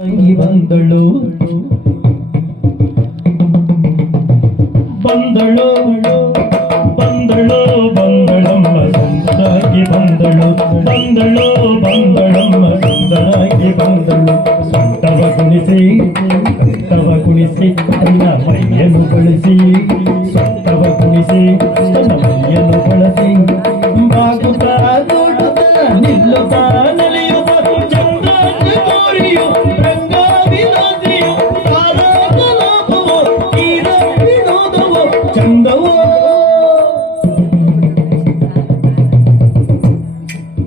ಬಂದಳು ಬಂದಳು ಬಂದಳು ಬಂದಳಮ್ಮ ಸುಂದರಾಗಿ ಬಂದಳು ಬಂದಳು ಬಂದಳಮ್ಮ ಸುಂದರಾಗಿ ಬಂದಳು ಸೊಂಟವ ಕುಣಿಸಿ ತನ್ನ ಮೈಯನ್ನು ಬಳಸಿ ಸೊಂಟವ ಕುಣಿಸಿ ತನ್ನ ಮೈಯನ್ನು ಬಳಸಿ ಬಾಗುತ್ತಾ ನೋಡುತ್ತಾ ನಿಲ್ಲುತ್ತಾ ನಲಿಯುತ್ತಾ ಚಂದ್ರಾಗಿ ಕೋರಿಯು ರಂಗಾವಿಲಾಸಿಯು ಆರಾಧನಾಭವೋ ಕೀರ ವಿನೋದವೋ ಚಂದವೋ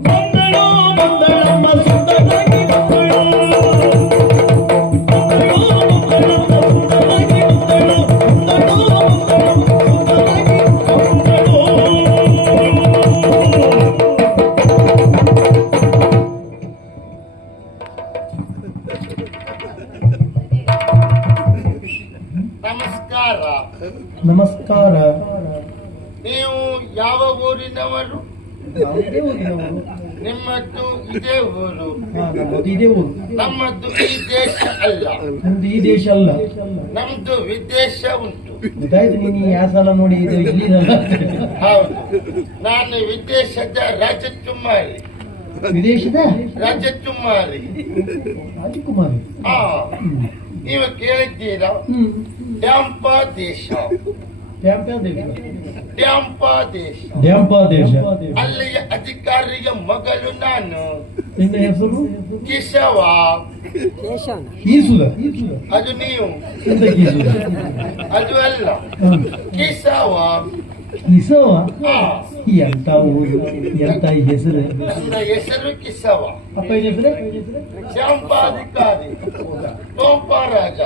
ಬಂದಳು ಬಂದಳಮ್ಮ ಸುಂದರಾಗಿ ಬಂದಳು ನಮಸ್ಕಾರ. ನಮಸ್ಕಾರ. ನೀವು ಯಾವ ಊರಿನವರು? ನಿಮ್ಮದ್ದು ಇದೇ ಊರು? ಇದೇ ಊರು. ನಮ್ಮದು ಈ ದೇಶ ಅಲ್ಲ. ನಮ್ದು ಈ ದೇಶ ಅಲ್ಲ, ನಮ್ದು ವಿದೇಶ ಉಂಟು. ಗೊತ್ತಾಯ್ತು. ನೀನು ಯಾವ ಸಲ ನೋಡಿ ಇದು ಇಲ್ಲಿದಲ್ಲ. ಹೌದು, ನಾನು ವಿದೇಶದ ರಾಜಕುಮಾರಿ. ವಿದೇಶದ ರಾಜಕುಮಾರಿ. ರಾಜಕುಮಾರಿ. ನೀವು ಕೇಳಿದ್ದೀರಾ? ಡ್ಯಾಂಪಾ ದೇಶ. ಡ್ಯಾಂಪಾ ದೇಶ. ಡ್ಯಾಂಪಾ ದೇಶ. ಅಲ್ಲಿಯ ಅಧಿಕಾರಿಯ ಮಗಳು ನಾನು. ನಿನ್ನ ಹೆಸರು? ಕಿಶವ. ಕೀಸುದ. ಅದು ನೀವು. ಅದು ಅಲ್ಲ, ಕಿಶವ. ಕಿಸವ. ಎಂತ ಊರು, ಎಂತ ಹೆಸರು. ನನ್ನ ಹೆಸರು ಕಿಶವ. ಅಪ್ಪ ಹೆಸರು? ಚಾಂಪಾಧಿಕಾರಿ. ಟೋಂಪಾ ರಾಜ.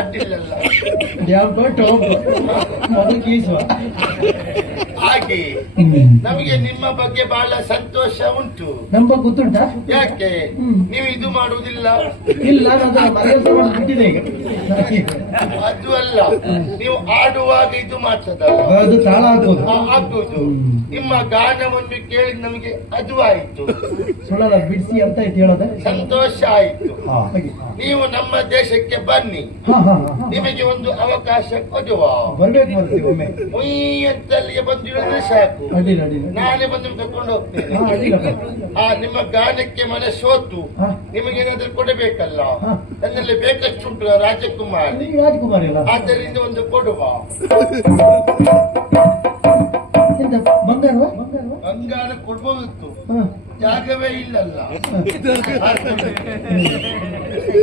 ಅಡ್ಡಿಲ್ಲ. ಡ್ಯಾಂಪ ಟೋಂಪ ಮೊದಲು ಕೀಸುವ. ಹಾಗೆ ನಮಗೆ ನಿಮ್ಮ ಬಗ್ಗೆ ಬಹಳ ಸಂತೋಷ ಉಂಟು. ನಮ್ಮ ಬಗ್ಗೆ ಗೊತ್ತುಂಟಾ? ಯಾಕೆ ನೀವು ಇದು ಮಾಡುವುದಿಲ್ಲ? ಇಲ್ಲ, ನಾನು ಮರೆಯಲ್ಸ ಮಾಡಿ ಬಿಟ್ಟಿದೆ ಈಗ. ಅದು ಅಲ್ಲ, ನೀವು ಆಡುವಾಗ ಇದು ಮಾಡ್ತದಲ್ಲ, ಅದು ತಾಳ ಹಾಕೋದು. ಹಾಕುವುದು. ನಿಮ್ಮ ಗಾನವನ್ನು ಕೇಳಿ ನಮಗೆ ಅದು ಆಯ್ತು. ಸುಳ್ಳಲ್ಲ, ಬಿಡಿಸಿ ಅಂತ ಆಯ್ತು ಹೇಳೋದ. ಸಂತೋಷ ಆಯ್ತು. ನೀವು ನಮ್ಮ ದೇಶಕ್ಕೆ ಬನ್ನಿ, ನಿಮಗೆ ಒಂದು ಅವಕಾಶ ಕೊಡುವ. ಬರ್ಬೇಕು ಬರ್ತೀವಿ ಒಮ್ಮೆ. ಅಂತಲ್ಲಿಗೆ ಬಂದು ಹೇಳಿದ್ರೆ ಸಾಕು, ಅಡ್ಡಿಲ್ಲ ಅಡ್ಡಿಲ್ಲ. ನಾನೇ ಬಂದು ಕರ್ಕೊಂಡು ಹೋಗ್ತೇನೆ. ಅಡ್ಡಿಲ್ಲ. ನಿಮ್ಮ ಗಾನಕ್ಕೆ ಮನೆ ಸೋತು ನಿಮಗೇನಾದ್ರೂ ಕೊಡಬೇಕಲ್ಲ. ನನ್ನಲ್ಲಿ ಬೇಕಷ್ಟುಂಟು ರಾಜಕುಮಾರಿ. ರಾಜಕುಮಾರಿ ಅಲ್ಲ, ಆದ್ದರಿಂದ ಒಂದು ಕೊಡುವ. ಬಂಗಾರವಾ? ಬಂಗಾರ ಕೊಡ್ಬೋದಿತ್ತು, ಜಾಗವೇ ಇಲ್ಲಲ್ಲ.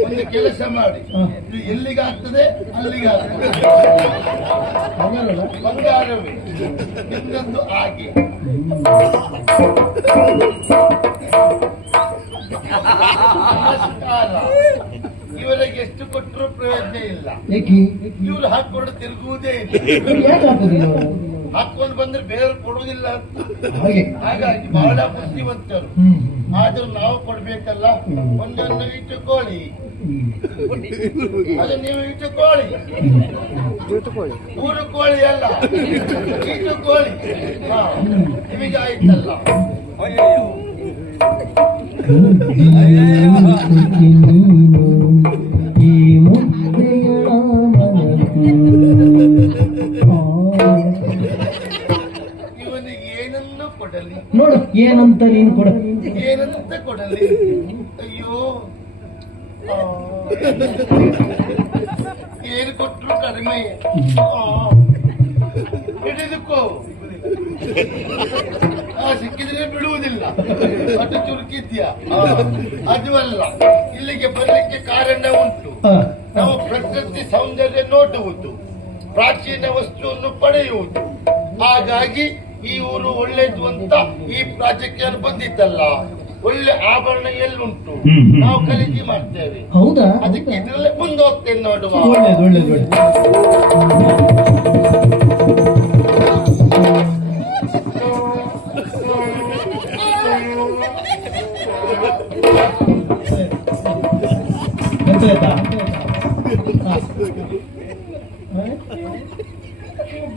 ಒಂದು ಕೆಲಸ ಮಾಡಿ, ಇದು ಎಲ್ಲಿಗಾಗ್ತದೆ ಅಲ್ಲಿಗೆ ಆಗ್ತದೆ. ಬಂಗಾರವೇ ಇನ್ನೊಂದು ಹಾಗೆ. ನಮಸ್ಕಾರ. ಇವರಿಗೆ ಎಷ್ಟು ಕೊಟ್ಟರು ಪ್ರಯೋಜನ ಇಲ್ಲ. ಇವರು ಹಾಕೊಂಡು ತಿರುಗುವುದೇ ಇಲ್ಲ. ಹಾಕೊಂಡು ಬಂದ್ರೆ ಬೇರೆ ಕೊಡುವುದಿಲ್ಲ. ಹಾಗಾಗಿ ಬಹಳ ಬುದ್ಧಿವಂತರು. ಆದ್ರೂ ನಾವು ಕೊಡ್ಬೇಕಲ್ಲ. ಒಂದೊಂದು ಇಟ್ಟುಕೊಳ್ಳಿ. ಅದು ನೀವು ಇಟ್ಟುಕೊಳ್ಳಿ. ಊರು ಕೋಳಿ ಅಲ್ಲ, ಇಟ್ಟುಕೊಳ್ಳಿ. ನಿಮಗೆ ಆಯ್ತಲ್ಲ. ಇವನಿಗೆ ಏನನ್ನು ಕೊಡಲಿ ನೋಡು, ಏನಂತ ನೀನು ಕೊಡ. ಏನಂತ ಕೊಡಲಿ? ಅಯ್ಯೋ, ಏನು ಕೊಟ್ಟರು ಕಡಿಮೆ. ಹಿಡಿದುಕೋ. ಸಿಕ್ಕಿದ್ರೆ ಬಿಡುವುದಿಲ್ಲ. ಅಷ್ಟು ಚುರುಕಿದ್ಯಾ? ಅದು ಅಲ್ಲ, ಇಲ್ಲಿಗೆ ಬರಲಿಕ್ಕೆ ಕಾರಣ ಉಂಟು. ನಾವು ಪ್ರಕೃತಿ ಸೌಂದರ್ಯ ನೋಡುವುದು, ಪ್ರಾಚೀನ ವಸ್ತುವನ್ನು ಪಡೆಯುವುದು. ಹಾಗಾಗಿ ಈ ಊರು ಒಳ್ಳೆಯದು ಅಂತ ಈ ಪ್ರಾಜೆಕ್ಟ್ ಬಂದಿತ್ತಲ್ಲ. ಒಳ್ಳೆ ಆಭರಣ ಎಲ್ಲುಂಟು, ನಾವು ಖರೀದಿ ಮಾಡ್ತೇವೆ. ಹೌದಾ? ಅದಕ್ಕೆ ಇದರಲ್ಲೇ ಮುಂದೆ ಹೋಗ್ತೇನೆ ನೋಡುವ. ಒಳ್ಳೇದು ಒಳ್ಳೇದು ಒಳ್ಳೇದು.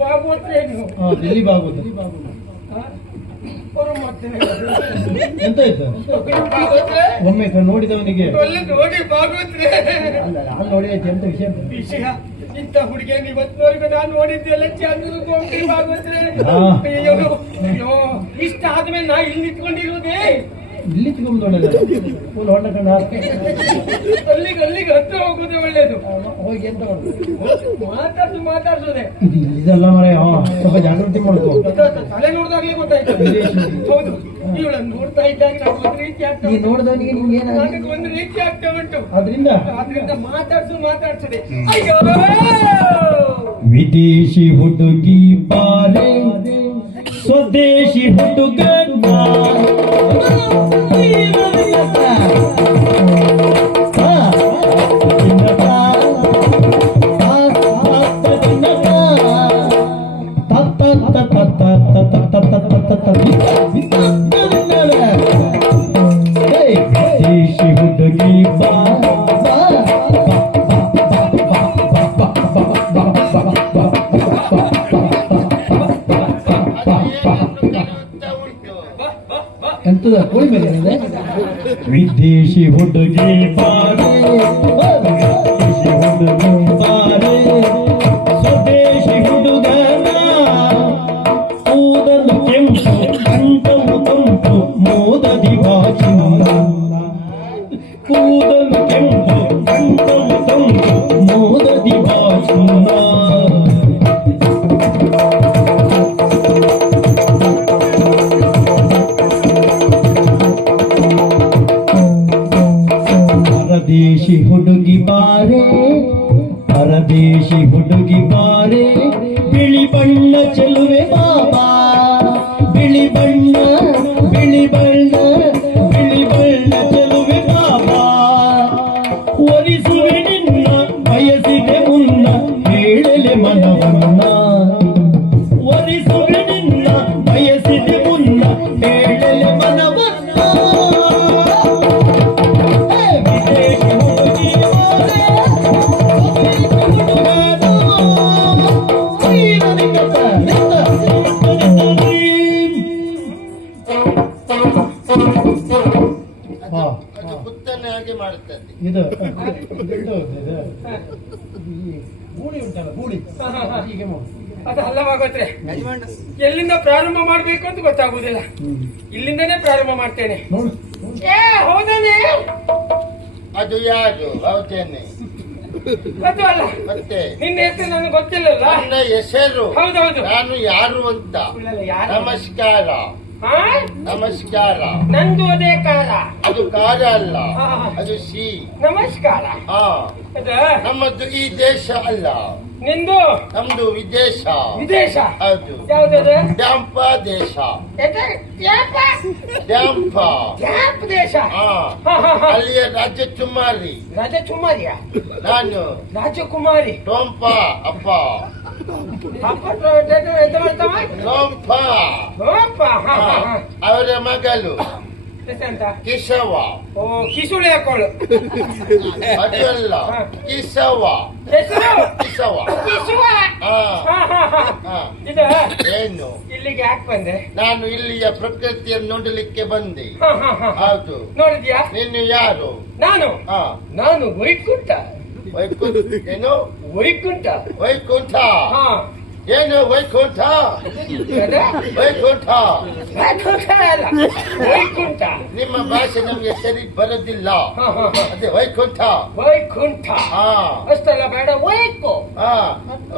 ಭಾಗವತ ದಿಲ್ಲಿ ಭಾಗವತ ಮಾಡ್ತೇನೆ. ಎಂತ ಆಯ್ತು? ಭಾಗವತ್ರೆ, ಒಮ್ಮೆ ನೋಡಿದವನಿಗೆ ಒಳ್ಳೆ ನೋಡಿ ಭಾಗವತ್ರೆ. ಅಲ್ಲ ಅಲ್ಲಿ ನೋಡಿ ಆಯ್ತು, ಎಂತ ವಿಷಯ? ವಿಷಯ ಇಂಥ ಹುಡುಗಿಯನ್ನು ಇವತ್ತಿನವರೆಗೂ ನಾನು ನೋಡಿದ್ದೆಲ್ಲ ಚಂದ್ರ ಕೊಂಡ್ರಿ ಭಾಗವತ್ರೆ. ಅಯ್ಯೋ ಅಯ್ಯೋ, ಇಷ್ಟ ಆದ್ಮೇಲೆ ನಾ ಇಲ್ಲಿ ನಿಂತ್ಕೊಂಡಿರುವುದೇ. ಇಲ್ಲಿ ತಗೊಂಡೋಡಲ್ಲ ಫುಲ್ ಹೊಂಡ ಕಂಡು ಅಲ್ಲಿಗೆ ಹತ್ರ ಹೋಗುದೇ ಒಳ್ಳೇದು. ಹೋಗಿ ಎಂತ ಮಾಡುದು? ಮಾತಾಡ್ಸೋದೆ ಇದೆಲ್ಲ ಮರ ಸ್ವಲ್ಪ ಜಾಗೃತಿ ಮಾಡ್ಕೋ. ತಲೆ ನೋಡಿದಾಗ್ಲೇ ಗೊತ್ತಾಯ್ತು. ಹೌದು, ಇವಳನ್ನು ನೋಡ್ತಾ ಇದ್ದಾಗ నాకు ಒಂದು ರೀತಿ ಆಗ್ತಾ ನೀ ನೋಡಿದವನಿಗೆ ನಿಮ್ಗೆ ಏನಾಗ ನನಗೆ ಒಂದು ರೀತಿ ಆಗ್ತಾ ಉಂಟು. ಆದ್ರಿಂದ ಮಾತಾಡ್ಸದೆ. ಅಯ್ಯೋ ವಿದೇಶಿ ಹುಡುಗಿ ಬಾರೆ ಸ್ವದೇಶಿ ಹುಡುಗ ವಿದೇಶಿ ಹುಡುಗಿ ಎಂತದ ಕೋಳಿ ಮೇಲೆ ವಿದೇಶಿ ಹುಡುಗಿ ಬಾರೆ ವಿದೇಶಿ ಹುಡುಗಿ ಬಾರೆ ಸ್ವದೇಶಿ ಹುಡುಗನ ಕೂದಲು ಕೆಂಪು ಕಂಠವು ತಂಪು ಮೋದದಿ ಬಾಚಿಲ್ಲ ಕೂದಲು ಕೆಂಪು ಕಂಠವು ತಂಪು ಮೋದದಿ ಬಾಚಿಲ್ಲ ಪರದೇಶಿ ಹುಡುಗಿ ಬಾರೆ ಪರದೇಶಿ ಹುಡುಗಿ ಬಾರೆ ಬಿಳಿ ಬಣ್ಣ ಚೆಲುವೆ ಬಾಬಾ ಬಿಳಿ ಬಣ್ಣ ಬಿಳಿ ಬಣ್ಣ ಬಿಳಿ ಬಣ್ಣ ಚೆಲುವೆ ಬಾಬಾ ಒಲಿಸುವೆ ನಿನ್ನ ಬಯಸಿದೆ ಮುನ್ನ ಹೇಳಲೆ ಮನವನ್ನ ಒಲಿಸುವೆ ನಿನ್ನ ಬಯಸಿದೆ ಮುನ್ನ ಹೇಳಲೆ ಮನವನ್ನ ಅದು ಕುತ್ತನೆ ಹಾಗೆ ಮಾಡುತ್ತದೆ. ಇದು ಗೂಳಿ ಉಂಟಲ್ಲ ಗೂಳಿ ಹೀಗೆ ಮಾಡು. ಅದು ಅಲ್ಲ ಭಾಗವತ್ರೆ, ಎಲ್ಲಿಂದ ಪ್ರಾರಂಭ ಮಾಡ್ಬೇಕು ಅಂತ ಗೊತ್ತಾಗುದಿಲ್ಲ. ಇಲ್ಲಿಂದನೇ ಪ್ರಾರಂಭ ಮಾಡ್ತೇನೆ. ನೋಡು ಏ ಹೌದೇನೆ, ಅದು ಯಾರು? ಹೌದೇನೆ. ಅದು ಅಲ್ಲ, ಮತ್ತೆ ನಿನ್ನ ಹೆಸರು ನನಗೆ ಗೊತ್ತಿಲ್ಲಲ್ಲ. ನನ್ನ ಹೆಸರು ಹೌದೌದು. ನಾನು ಯಾರು ಅಂತ. ಯಾರು? ನಮಸ್ಕಾರ. ಹಾ? ನಮಸ್ಕಾರ. ನಂದು ಅದೇ ಕಾಲ. ಅದು ಕಾರ ಅಲ್ಲ, ಹಾ. ಅದು ಸಿ. ನಮಸ್ಕಾರ. ಹಾ, ಅದು ನಮ್ಮದು ಈ ದೇಶ ಅಲ್ಲ, ನಿಂದು ನಮ್ದು ವಿದೇಶ. ವಿದೇಶ. ಹೌದು. ಯಾವ್ದದು? ಡ್ಯಾಂಪ ದೇಶ. ಡ್ಯಾಂಪ ದೇಶ. ಹಾ, ಹಾ, ಹಾ, ಹಾ. ಅಲ್ಲಿಯ ರಾಜಕುಮಾರಿ ರಾಜಕುಮಾರಿಯ? ನಾನು. ರಾಜಕುಮಾರಿ. ಟೋಂಪ ಅಪ್ಪ. ಎಂತ ಮಾಡ್ತಾವ? ಟೋಂಪ. ಗೋಪ. ಹಾ, ಹಾ, ಹಾ. ಅವರ ಮಗಳು ಎಂತ? ಕಿಶವ. ಓ, ಕಿಸುಳಿ ಹಾಕೋಳು. ಅದು ಅಲ್ಲ, ಹಾ. ಕಿಸವ. ಹೆಸರು? ಕಿಸವ. ಕಿಸುವ. ಹಾ. ಹಾ, ಹಾ, ಹಾ. ಹಾ. ಇದು ಏನು? ಇಲ್ಲಿಗೆ ಯಾಕೆ ಬಂದೆ? ನಾನು ಇಲ್ಲಿಯ ಪ್ರಕೃತಿಯನ್ನು ನೋಡಲಿಕ್ಕೆ ಬಂದೆ. ಹಾ, ಹಾ, ಹಾ. ಹೌದು. ನೋಡಿದ್ಯಾ? ನೀನು ಯಾರು? ನಾನು ಹಾ. ನಾನು ವೈಕುಂಠ. ಏನು? ವೈಕುಂಠ. ವೈಕುಂಠ. ಹಾ. ಏನು ವೈಕುಂಠ? ವೈಕುಂಠ. ವೈಕುಂಠ ಅಲ್ಲ, ವೈಕುಂಠ. ನಿಮ್ಮ ಭಾಷೆ ನಮ್ಗೆ ಸರಿ ಬರೋದಿಲ್ಲ. ಹಾ, ಹಾ, ಹಾ. ಅದೇ ವೈಕುಂಠ. ವೈಕುಂಠ. ಹಾ. ಅಷ್ಟಲ್ಲ ಬೇಡ, ವೈಕು. ಹಾ.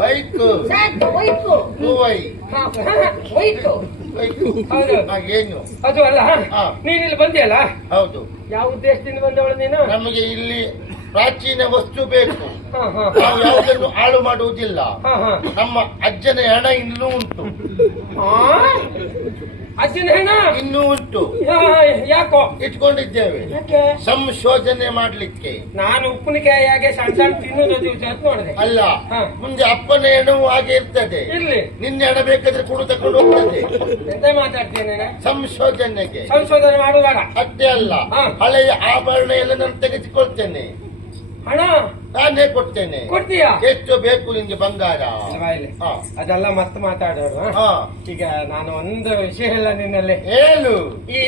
ವೈಕು. ಸಾಕು, ವೈಕು. ಹೂವೈ. ಹಾ, ಹಾ, ಹಾ. ವೈಕು. ವೈಕು. ಹೌದು. ಹಾ, ಏನು? ಅದು ಅಲ್ಲ, ಹಾ. ನೀನ್ ಇಲ್ಲಿ ಬಂದಿಯಲ್ಲ, ಹೌದು. ಯಾವ ಉದ್ದೇಶದಿಂದ ಬಂದವಳು ನೀನು? ನಮಗೆ ಇಲ್ಲಿ ಪ್ರಾಚೀನ ವಸ್ತು ಬೇಕು. ಹಾ, ಹಾ. ನಾವು ಯಾವುದನ್ನು ಹಾಳು ಮಾಡುವುದಿಲ್ಲ. ಹಾ, ಹಾ. ನಮ್ಮ ಅಜ್ಜನ ಹಣ ಇನ್ನೂ ಉಂಟು. ಹಾ? ಅಜ್ಜನ ಹೆಣ ಇನ್ನೂ ಉಂಟು. ಹಾ, ಯಾಕೋ ಇಟ್ಕೊಂಡಿದ್ದೇವೆ ಯಾಕೆ? ಸಂಶೋಧನೆ ಮಾಡ್ಲಿಕ್ಕೆ. ನಾನು ಉಪ್ಪಿನಕಾಯಿ ಹಾಗೆ ಸಣ್ಣ ಸಣ್ಣ ತಿನ್ನೋದು ದಿವಸ ಅಂತ ನೋಡಿದೆ. ಅಲ್ಲ, ಹಾ. ಮುಂದೆ ಅಪ್ಪನ ಹೆಣವು ಹಾಗೆ ಇರ್ತದೆ. ಇರ್ಲಿ. ನಿನ್ನೆ ಹಣ ಬೇಕಾದ್ರೆ ಕೊಡು ತಕೊಂಡು ಹೋಗ್ತದೆ. ಎಂತ ಮಾತಾಡ್ತೀನಿ ನೀನು? ಸಂಶೋಧನೆಗೆ. ಸಂಶೋಧನೆ ಮಾಡುವಾಗ ಅಷ್ಟೇ ಅಲ್ಲ, ಹಾ. ಹಳೆಯ ಆಭರಣ ಎಲ್ಲ ನಾನು ತೆಗೆದುಕೊಳ್ತೇನೆ. ಹಣ ನಾನೇ ಕೊಡ್ತೇನೆ. ಕೊಡ್ತೀಯಾ? ಎಷ್ಟು ಬೇಕು ನಿಮ್ಗೆ ಬಂಗಾರ? ಅಲ್ವಾ ಇಲ್ಲಿ? ಹಾ. ಅದೆಲ್ಲ ಮತ್ತೆ ಮಾತಾಡೋಣ. ಹಾ. ಈಗ ನಾನು ಒಂದು ವಿಷಯ ಇಲ್ಲ ನಿನ್ನಲ್ಲಿ. ಏನು? ಈ